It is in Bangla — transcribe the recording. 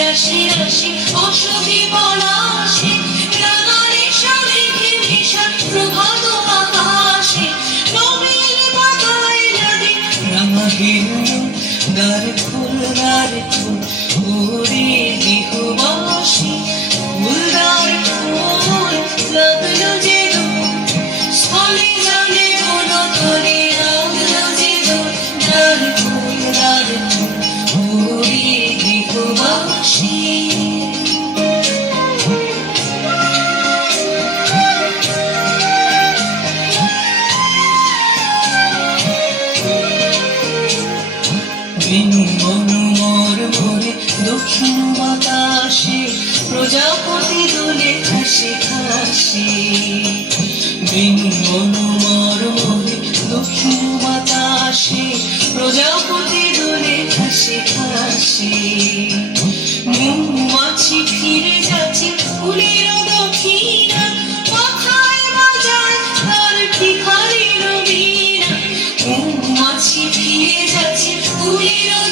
রাশি রাশি অসুখী পলাশে রাগারে সালেখে মিশা প্রভাত আকাশে নবীন পাতায় নদী রাঙা গেরুন দ্বার ফুল ওরে বিহুবাসী ফুলদার ফুল লাগলো যে স্থলে জানে কোন তলে লাগলো যে দ্বার ফুল ওরে বিহুবাসী দক্ষিণ বাতাসে প্রজাপতি দোলে হাসি হাসি বনমর মোরে দক্ষিণ বাতাসে প্রজাপতি দোলে হাসি হাসি মৌমাছি ফিরে যাচ্ছে ফুলের দক্ষিণা মাথায় বাজায় তার ভিখারির বীণা মৌমাছি ফিরে যাচ্ছে ফুলের